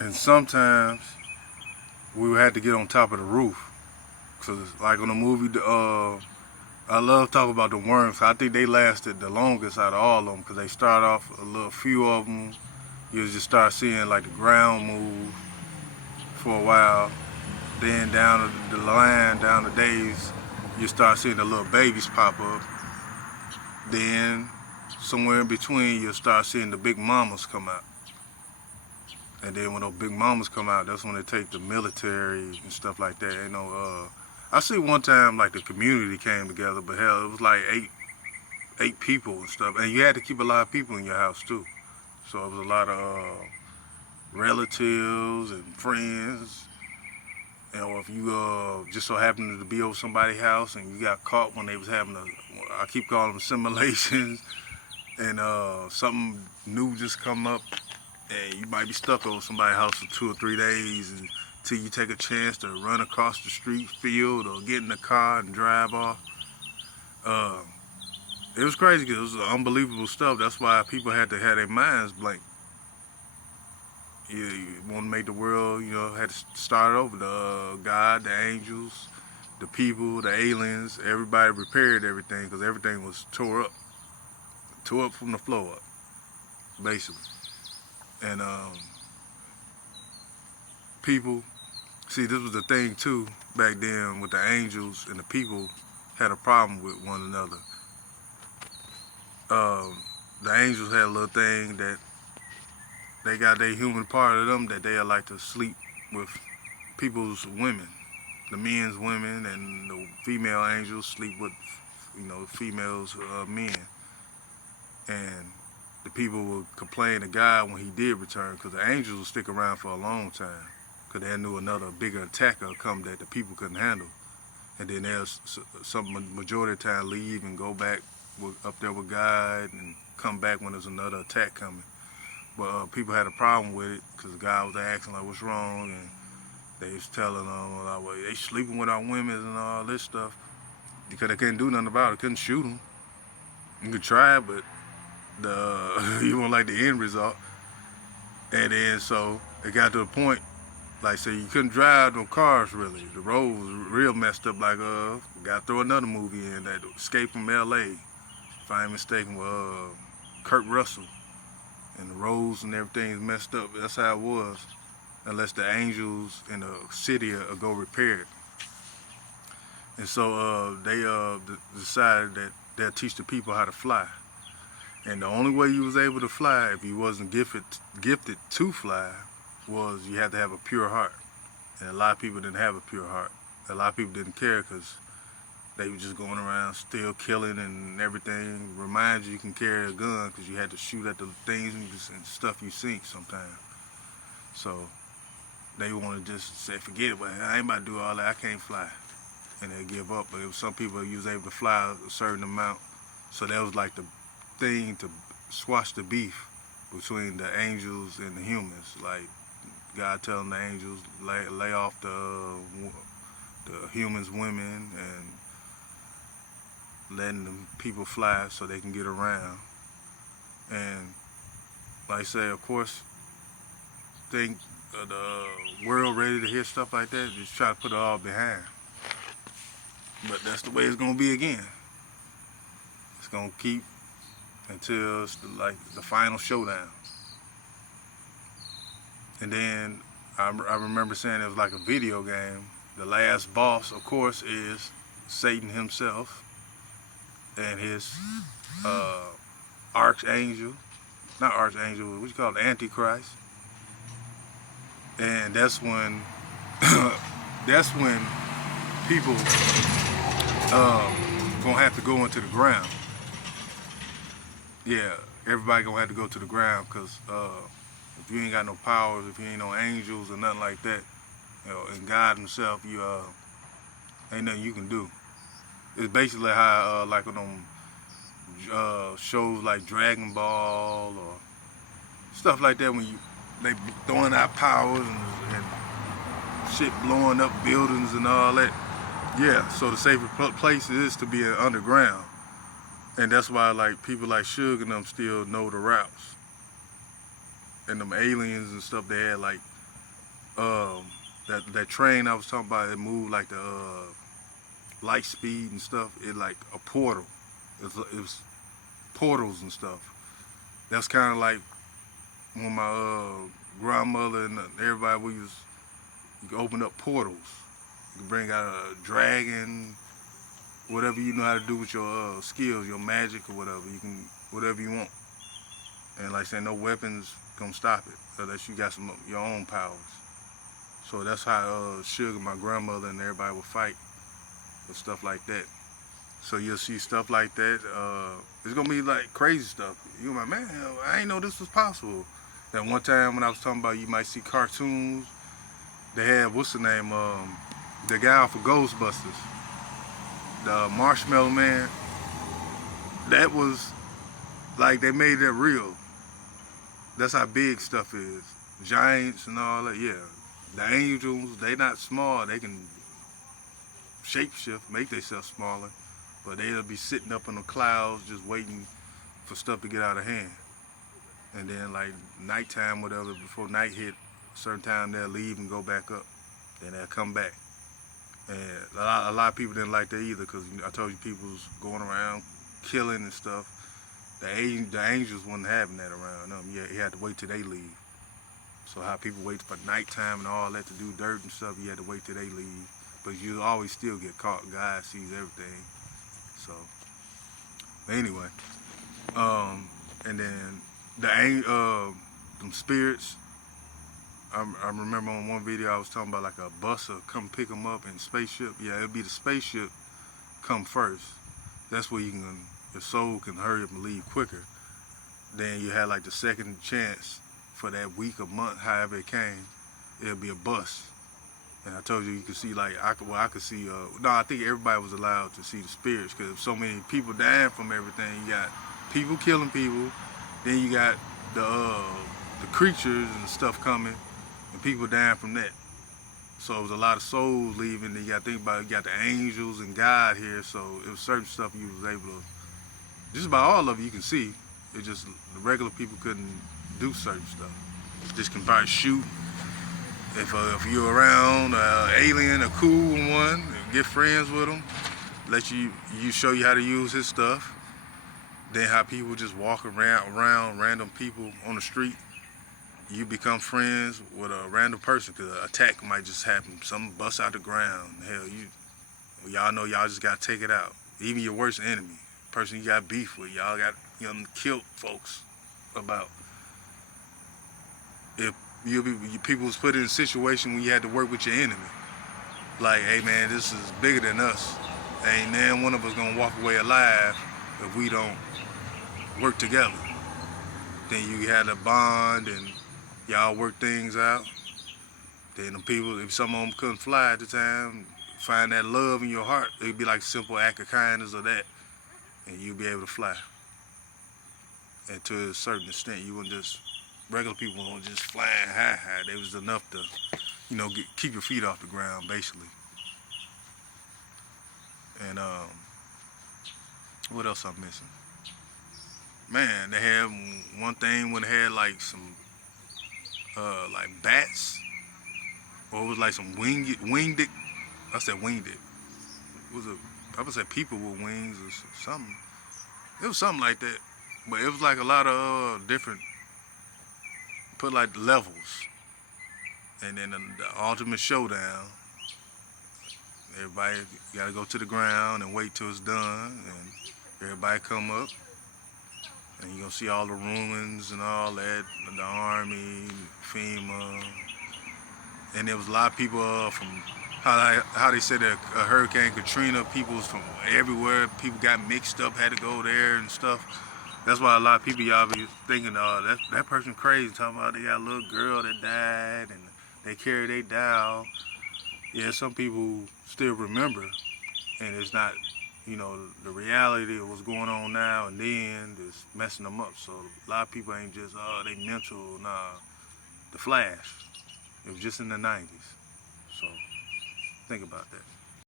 And sometimes we had to get on top of the roof. Cause like on the movie, I love talking about the worms. I think they lasted the longest out of all of them because they start off a little few of them. You just start seeing like the ground move for a while. Then down the line, down the days, you start seeing the little babies pop up. Then somewhere in between, you'll start seeing the big mamas come out. And then when those big mamas come out, that's when they take the military and stuff like that. I see one time like the community came together, but hell, it was like eight people and stuff, and you had to keep a lot of people in your house too. So it was a lot of relatives and friends. If you just so happened to be over somebody's house and you got caught when they was having I keep calling them simulations, and something new just come up, and you might be stuck over somebody's house for 2 or 3 days until you take a chance to run across the street, field, or get in the car and drive off. It was crazy because it was unbelievable stuff. That's why people had to have their minds blank. You want to make the world, had to start over. The God, the angels, the people, the aliens, everybody repaired everything because everything was tore up from the floor up, basically. And people, see, this was the thing too back then with the angels and the people had a problem with one another. The angels had a little thing that they got their human part of them that they like to sleep with people's women, the men's women, and the female angels sleep with, females, men. And the people would complain to God when he did return, because the angels would stick around for a long time, because they knew another bigger attacker would come that the people couldn't handle. And then they'll some majority of the time leave and go back up there with God and come back when there's another attack coming. But people had a problem with it because God was asking like, what's wrong? And they was telling them like, well, they sleeping with our women and all this stuff, because they couldn't do nothing about it. Couldn't shoot them. You could try, but you won't like the end result. And then so it got to a point, like say you couldn't drive no cars really. The road was real messed up. Like got to throw another movie in, that Escape from L.A. If I ain't mistaken, with Kurt Russell. And the roads and everything is messed up. That's how it was, unless the angels in the city go repair it. And so they decided that they'll teach the people how to fly. And the only way you was able to fly, if you wasn't gifted to fly, was you had to have a pure heart. And a lot of people didn't have a pure heart. A lot of people didn't care because they were just going around still killing and everything. Reminds you can carry a gun because you had to shoot at the things and stuff you sink sometimes. So they want to just say, forget it, but I ain't about to do all that, I can't fly. And they give up. But some people you was able to fly a certain amount. So that was like the thing to squash the beef between the angels and the humans. Like God telling the angels, lay off the humans' women and letting the people fly so they can get around. And like I say, of course, think the world ready to hear stuff like that, just try to put it all behind. But that's the way it's gonna be again. It's gonna keep until it's the final showdown. And then I remember saying it was like a video game. The last boss, of course, is Satan himself and his archangel, not archangel, what you call it, Antichrist. And that's when people gonna have to go into the ground. Yeah, everybody gonna have to go to the ground, because if you ain't got no powers, if you ain't no angels or nothing like that, and God himself, you ain't nothing you can do. It's basically how like on them shows like Dragon Ball or stuff like that, when they throwing out powers and shit blowing up buildings and all that. Yeah, so the safest place is to be underground. And that's why like people like Suge and them still know the routes. And them aliens and stuff, they had like that train I was talking about, it moved like the light speed and stuff. It like a portal. It was portals and stuff. That's kind of like when my grandmother and everybody, you could open up portals. You can bring out a dragon, whatever you know how to do with your skills, your magic or whatever. You can, whatever you want. And like I said, no weapons gonna stop it unless you got some of your own powers. So that's how Sugar, my grandmother, and everybody would fight with stuff like that. So you'll see stuff like that. It's gonna be like crazy stuff. You're like, man, I ain't know this was possible. That one time when I was talking about, you might see cartoons. They had, what's the name? The guy off of Ghostbusters, the Marshmallow Man. That was like, they made that real. That's how big stuff is. Giants and all that, yeah. The angels, they not small. They can shapeshift, make themselves smaller. But they'll be sitting up in the clouds just waiting for stuff to get out of hand. And then like nighttime, whatever, before night hit, a certain time they'll leave and go back up. Then they'll come back. And a lot of people didn't like that either, because I told you people was going around killing and stuff. The angels wasn't having that around them. Yeah, you had to wait till they leave. So how people wait for nighttime and all that to do dirt and stuff, you had to wait till they leave. But you always still get caught. God sees everything. So, but anyway, and then them spirits. I remember on one video I was talking about like a bus will come pick them up in spaceship. Yeah, it'll be the spaceship come first. That's where your soul can hurry up and leave quicker. Then you have like the second chance for that week or month, however it came. It'll be a bus. And I told you could see like, I could see, I think everybody was allowed to see the spirits, because so many people dying from everything. You got people killing people, then you got the creatures and stuff coming, and people dying from that. So it was a lot of souls leaving. Then you got to think about it, you got the angels and God here, so it was certain stuff you was able to, just about all of it you can see. It just, the regular people couldn't do certain stuff. Just can probably shoot. If you're around alien, a cool one, get friends with him, let you show you how to use his stuff. Then how people just walk around random people on the street. You become friends with a random person, because an attack might just happen. Some bust out the ground. Hell, y'all know y'all just gotta take it out. Even your worst enemy, person you got beef with, y'all got killed folks about. If people was put in a situation when you had to work with your enemy. Like, hey man, this is bigger than us. Ain't none one of us gonna walk away alive if we don't work together. Then you had a bond and y'all work things out. Then the people, if some of them couldn't fly at the time, find that love in your heart. It'd be like a simple act of kindness or that, and you'd be able to fly. And to a certain extent, you wouldn't just, regular people weren't just flying high. There was enough to, keep your feet off the ground, basically. And what else I'm missing? Man, they had one thing when they had like some, like bats, or it was like some winged. I said winged. I would say people with wings or something. It was something like that, but it was like a lot of different. Put like levels, and then the ultimate showdown. Everybody gotta go to the ground and wait till it's done, and everybody come up, and you're gonna see all the ruins and all that, the army, FEMA, and there was a lot of people from how they said that Hurricane Katrina, people was from everywhere. People got mixed up, had to go there and stuff. That's why a lot of people y'all be thinking, that person crazy, talking about they got a little girl that died and they carry their doll. Yeah, some people still remember, and it's not, the reality of what's going on now and then is messing them up. So a lot of people ain't just, they mental, nah. The Flash, it was just in the 90s. So think about that.